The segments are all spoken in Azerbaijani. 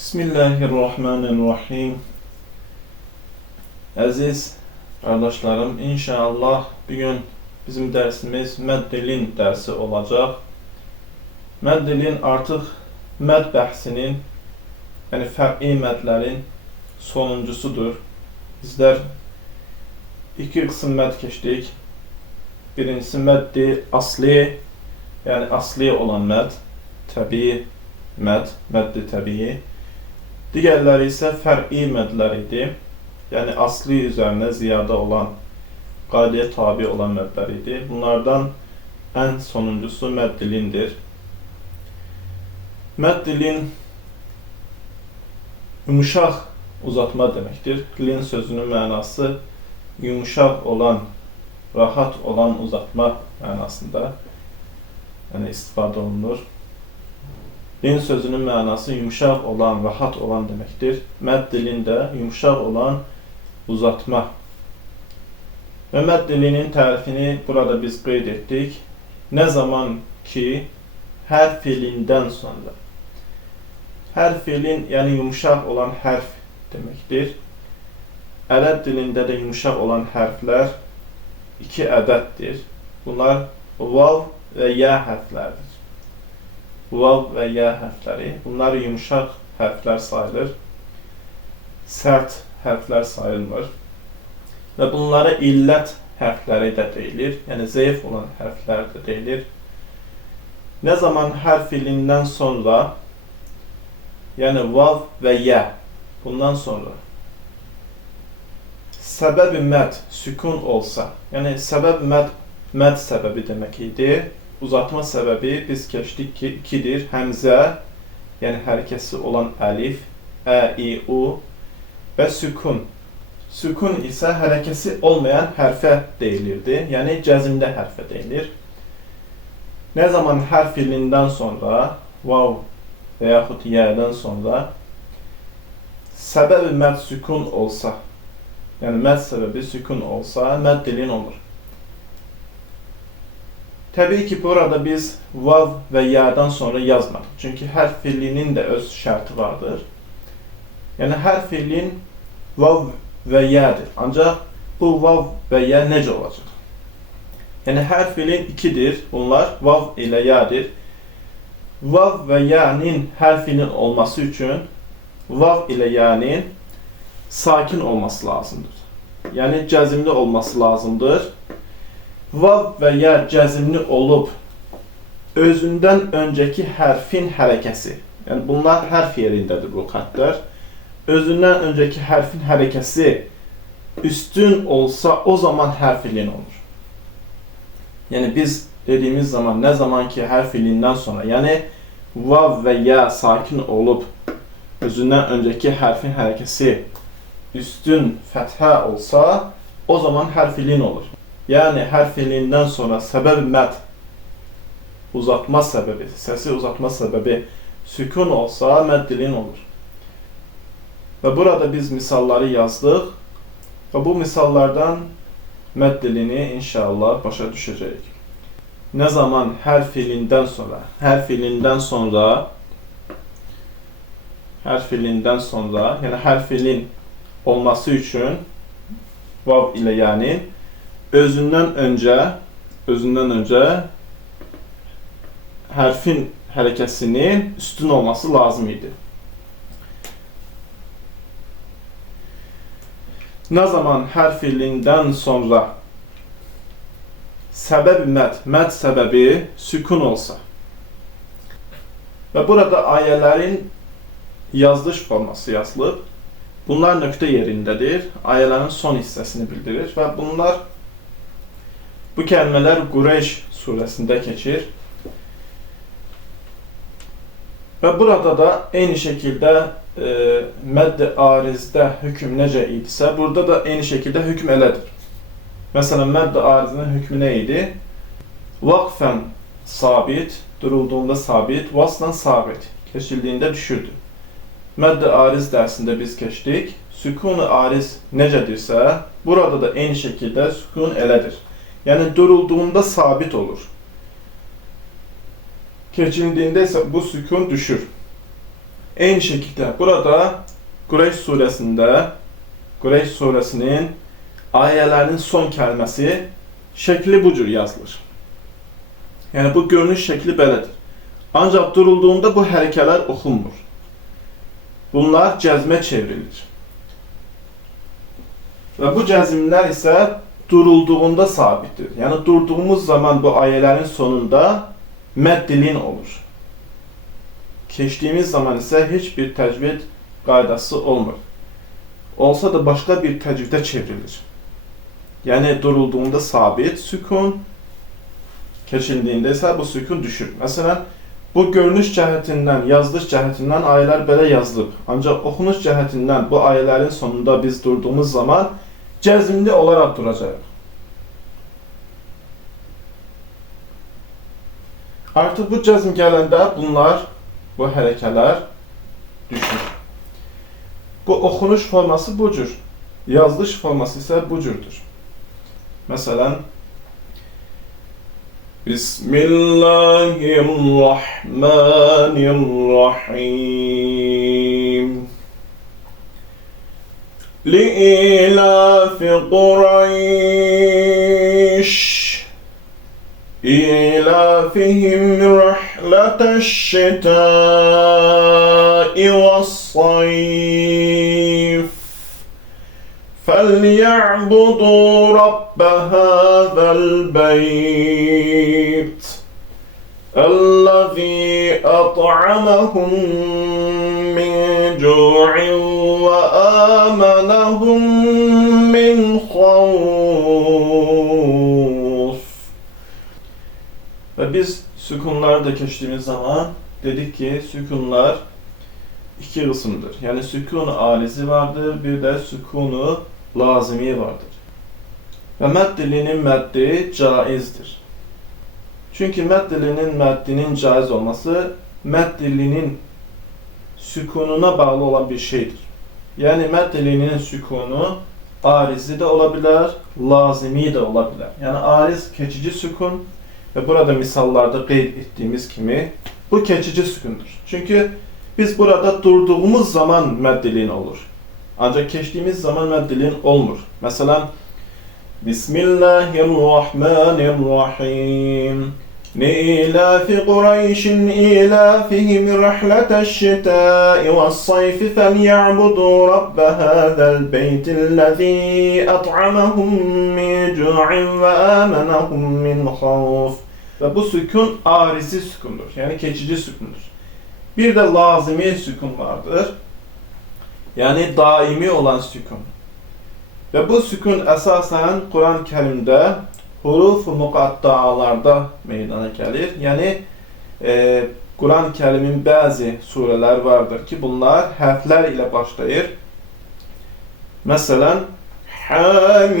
Bismillahirrahmanirrahim. Əziz qardaşlarım, inşallah bugün bizim dərsimiz məd dilin dərsi olacaq. Məd dilin artıq məd bəhsinin, yəni fər'i mədlərin sonuncusudur. Bizlər iki qism məd keçdik. Birincisi məddi asli, yəni asli olan məd, təbii məd, məddi təbii. Digərləri isə fər'i mədlər idi. Yəni asli üzərinə ziyadə olan, qaydaya tabi olan mədlər idi. Bunlardan ən sonuncusu məd dilindir. Məd dilin yumuşaq uzatma deməkdir. Dilin sözünün mənası yumuşaq olan, rahat olan uzatma mənasında istifadə olunur. Din sözünün mənası yumuşaq olan, rahat olan deməkdir. Məd dilində yumuşaq olan uzatma. Və məd dilinin tərifini burada biz qeyd etdik. Nə zaman ki, hər filindən sonra. Hər filin, yəni yumuşaq olan hərf deməkdir. Ərəb dilində də yumuşaq olan hərflər iki ədəddir. Bunlar vav və ya hərflərdir. Vav və ya hərfləri. Bunlar yumuşaq hərflər sayılır. Sərt hərflər sayılmır. Və bunlara illət hərfləri də deyilir. Yəni zəif olan hərflər də deyilir. Nə zaman hər filindən sonra, yəni vav və ya, bundan sonra səbəb-i məd sükun olsa, yəni səbəb məd səbəbi demək idi. Uzatma səbəbi biz keçdik ki, ikidir. Həmzə, yəni hərəkəsi olan əlif, ə, i, u və sükun. Sükun isə hərəkəsi olmayan hərfə deyilirdi. Yəni cəzmdə hərfə deyilir. Nə zaman hər filindən sonra, vav və yaxud yədən sonra səbəb-i məd sükun olsa, yəni məd səbəbi sükun olsa, məd dilin olur. Təbii ki, burada biz vav və ya'dan sonra yazmadıq. Çünki hər filinin də öz şərti vardır. Yəni hər filin vav və ya'dır. Ancaq bu vav və ya necə olacaq? Yəni hər filin ikidir. Bunlar vav ilə ya'dır. Vav və ya'nin hər filin olması üçün vav ilə ya'nin sakin olması lazımdır. Yəni cəzimli olması lazımdır. Vav və ya cəzimli olub özündən öncəki hərfin hərəkəsi, yəni bunlar hərf yerindədir bu xəttlər, özündən öncəki hərfin hərəkəsi üstün olsa o zaman hər filin olur. Yəni biz dediyimiz zaman, nə zaman ki hər filindən sonra, yəni vav və ya sakin olub özündən öncəki hərfin hərəkəsi üstün fəthə olsa o zaman hər filin olur. Yəni hər filindən sonra səbəb məd uzatma səbəbi, səsi uzatma səbəbi sükun olsa məd dilin olur. Və burada biz misalları yazdıq və bu misallardan məd dilini inşallah başa düşəcəyik. Nə zaman hər filindən sonra, yəni hər filin olması üçün vav ilə yəni özündən öncə hərfin hərəkəsinin üstün olması lazım idi. Nə zaman hər filindən sonra səbəb məd səbəbi sükun olsa və burada ayələrin yazılış forması yazılıb, bunlar nöqtə yerindədir, ayələrin son hissəsini bildirir və bu kəlmələr Qureyş surəsində keçir. Və burada da eyni şəkildə mədd-i arizdə hökm necə idisə, burada da eyni şəkildə hökm elədir. Məsələn, mədd-i arizinin hökmü nə idi? Vaqfən sabit, durulduğunda sabit, vaslan sabit, keçildiyində düşürdü. Mədd-i ariz dərsində biz keçdik. Sükun-u ariz necədirsə, burada da eyni şəkildə sükun elədir. Yəni durulduğunda sabit olur. Keçildiyində isə bu sükun düşür. Eyni şekilde burada Qureyş suresinin ayələrinin son kəlməsi şəkli bu cür yazılır. Yəni bu görünüş şəkli belədir. Ancaq durulduğunda bu hərəkələr oxunmur. Bunlar cəzmə çevrilir. Və bu cəzmlər isə durulduğunda sabitdir. Yəni durduğumuz zaman bu ayələrin sonunda məddilin olur. Keçdiyimiz zaman isə heç bir təcvid qaydası olmur. Olsa da başqa bir təcvidə çevrilir. Yəni durulduğunda sabit sükun, keçildiyində isə bu sükun düşür. Məsələn, bu görünüş cəhətindən, yazılış cəhətindən ayələr belə yazılıb. Ancaq oxunuş cəhətindən bu ayələrin sonunda biz durduğumuz zaman cəzmli olaraq duracaq. Artıq bu cəzm gələndə bunlar, bu hərəkələr düşür. Bu oxunuş forması bu cür, yazılış forması isə bu cürdür. Məsələn, Bismillahirrahmanirrahim. Li'ilafi Qurayş İlafihim rihleteşşitâ'i ve's-sayf فَلْيَعْبُدُوا رَبَّ هَذَا الْبَيْتِ الَّذِي أَطْعَمَهُم مِّن جُوعٍ وَآمَنَهُم مِّنْ خَوْفٍ. Ve biz sükunları da geçtiğimiz zaman dedik ki sükunlar iki kısımdır. Yani sükun-u arizi vardır, bir de sükun-u lazimi vardır. Ve mədd dilinin məddi caizdir. Çünkü mədd dilinin məddinin caiz olması mədd dilinin sükununa bağlı olan bir şeydir. Yani mədd dilinin sükunu arizi de olabilir, lazimi de olabilir. Yani ariz keçici sükun ve burada misallarda qeyd ettiğimiz kimi bu keçici sükundur. Çünkü biz burada durduğumuz zaman məddilin olur. Ancak keçtiğimiz zaman məddilin olmur. Mesela Bismillahirrahmanirrahim. لإيلاف قريش إيلافهم رحلة الشتاء والصيف فليعبدوا رب هذا البيت الذي أطعمهم من جوع وآمنهم من خوف. Ve bu sükun arizi sükundur. Yani keçici sükundur. Bir de lazimi sükun vardır. Yani daimi olan sükun. Ve bu sükun esasen Kur'an-ı Kerim'de huruf-u muqattaalarda meydana gelir. Yani Kur'an-ı Kerim'in bazı sureler vardır ki bunlar hərflər ile başlayır. Mesela Hamim,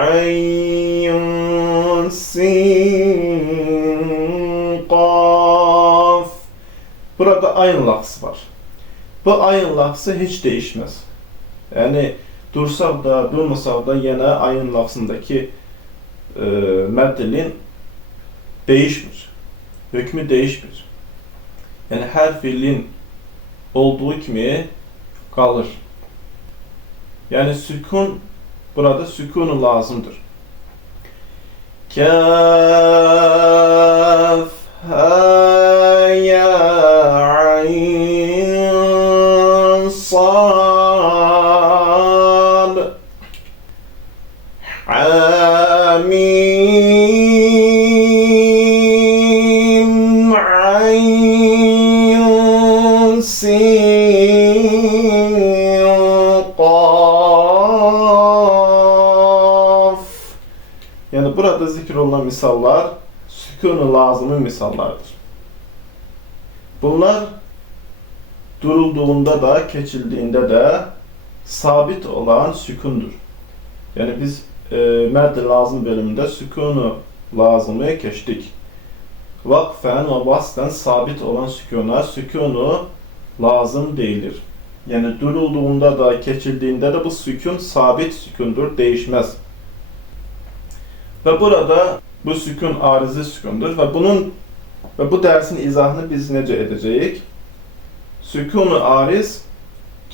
Ayn, Sin, Qaf. Burada ayın lafzı var. Bu ayın lafzı hiç değişmez. Yani dursaq da, durmasaq da yenə ayın lafzındakı məddilin değişmir. Hükmü değişmir. Yani her fiilin olduğu kimi kalır. Yani sükun, burada sükun lazımdır. Kaf, ha, ya, ayn, sad, hamim, ayn, sin, qaf. Yani burada zikr olunan misallar sükun-u lazımı misallardır. Bunlar durulduğunda da, keçildiğinde de sabit olan sükundur. Yani biz mədd lazım bölümünde sükun-u lazımı geçtik. Vakfen ve vaslen sabit olan sükuna sükun-u lazım değildir. Yani durulduğunda da, keçildiğinde de bu sükun sabit sükundur, değişmez. Ve burada bu sükun arizi sükundur ve bunun Və bu dərsin izahını biz necə edəcəyik? Sükun-u ariz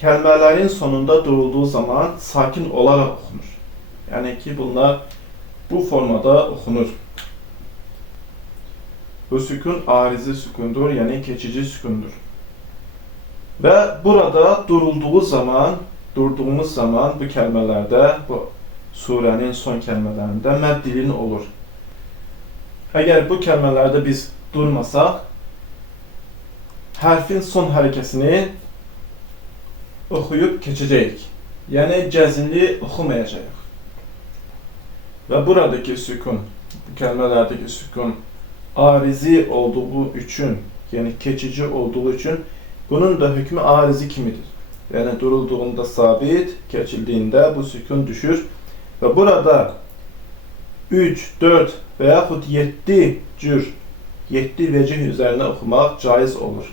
kəlmələrin sonunda durulduğu zaman sakin olaraq oxunur. Yəni ki, bunlar bu formada oxunur. Bu sükun arizi sükundur, yəni keçici sükundur. Və burada durduğumuz zaman bu kəlmələrdə, bu surənin son kəlmələrində mədd dilin olur. Əgər bu kəlmələrdə biz durmasaq, hərfin son hərəkəsini oxuyub keçəcəyik. Yəni cəzmli oxumayacağıq. Və buradakı sükun, bu kəlmələrdəki sükun arizi olduğu üçün, yəni keçici olduğu üçün bunun da hökmü arizi kimidir. Yəni durulduğunda sabit, keçildiyində bu sükun düşür və burada 3, 4 və yaxud 7 cür, 7 vecih üzərində oxumaq caiz olur.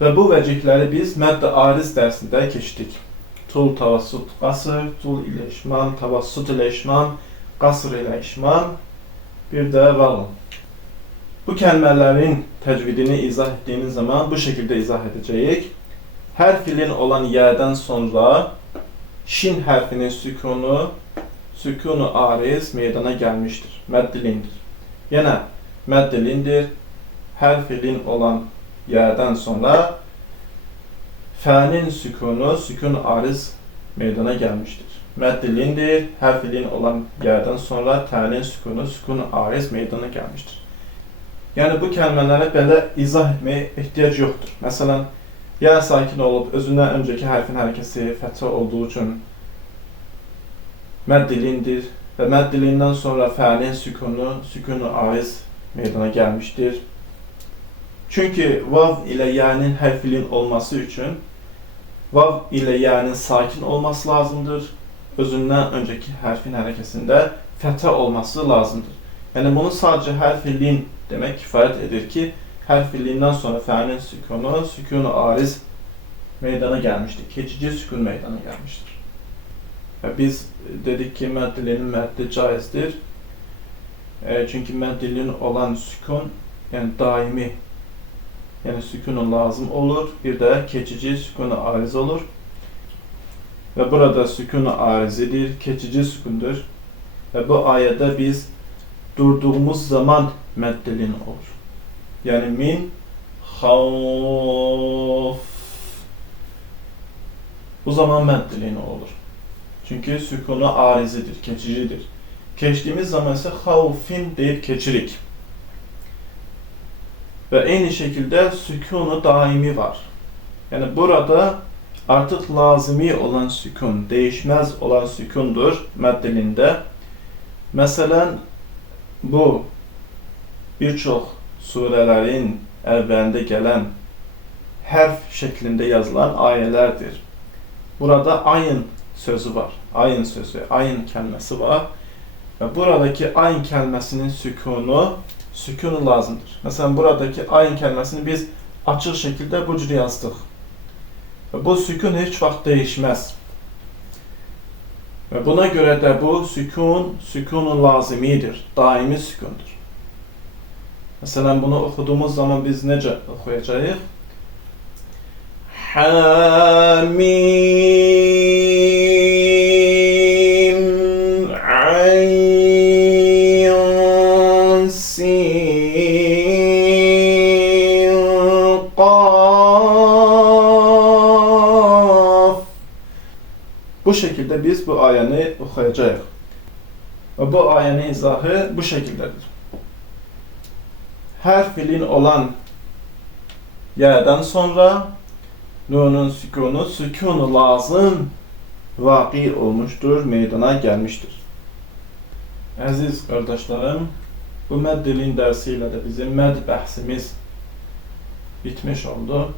Və bu vecihləri biz mədd-i ariz dərsində keçdik. Tul, tavassut, qasr, tul ilə işmam, tavassut ilə işmam, qasr ilə işmam, bir də vağl. Bu kəlmələrin təcvidini izah etdiyimiz zaman bu şəkildə izah edəcəyik. Hər filin olan yədən sonra şin hərfinin sükunu ariz meydana gəlmişdir. Mədd dilindir. Yenə mədd dilindir. Hər filin olan yədən sonra fənin sükun ariz meydana gəlmişdir. Mədd dilindir. Hər filin olan yədən sonra tənin sükun ariz meydana gəlmişdir. Yəni bu kəlmələri belə izah etməyə ehtiyac yoxdur. Məsələn, ya sakin olub özündən öncəki hərfin hərəkəsi fəthə olduğu üçün mədd dilindir və mədd dilindən sonra fənin sükunu ariz meydana gəlmişdir. Çünki vav ilə yənin hərfinin olması üçün vav ilə yənin sakin olması lazımdır. Özündən öncəki hərfin hərəkəsində fəthə olması lazımdır. Yəni bunu sadəcə hərfilin demək kifayət edir ki, hərfilindən sonra fənin sükunu ariz meydana gəlmişdir. Keçici sükun meydana gəlmişdir. Və biz dedik ki, mədd dilinin məddi caizdir. Çünki mədd dilinin olan sükun, yəni daimi, yəni sükunu lazım olur. Bir də keçici sükunu ariz olur. Və burada sükunu arizidir, keçici sükundur. Və bu ayədə biz durduğumuz zaman mədd dilin olur. Yəni min, xavf. Bu zaman mədd dilin olur. Çünki sükunu arizidir, keçicidir. Keçdiyimiz zaman isə xavfin deyib keçirik. Və eyni şəkildə sükunu daimi var. Yəni burada artıq lazimi olan sükun, değişməz olan sükundur mədd dilində. Məsələn, bu bir çox surələrin əvvəlində gələn hərf şəklində yazılan ayələrdir. Burada ayın sözü var, ayın sözü, ayın kəlməsi var və buradakı ayın kəlməsinin sükunu lazımdır. Məsələn, buradakı ayın kəlməsini biz açıq şəkildə bu cür yazdıq. Və bu sükun heç vaxt değişməz. Və buna görə də bu sükunu lazimidir, daimi sükundur. Məsələn, bunu oxuduğumuz zaman biz necə oxuyacağıq? Hamim, ayn, sin, qaf. Bu şəkildə biz bu ayəni oxuyacağıq. Və bu ayənin izahı bu şəkildədir. Hər filin olan yədən sonra nunun sükunu lazım vaqi olmuşdur, meydana gəlmişdir. Əziz qardaşlarım, bu mədd dilin dərsi ilə də bizim mədd bəhsimiz bitmiş oldu.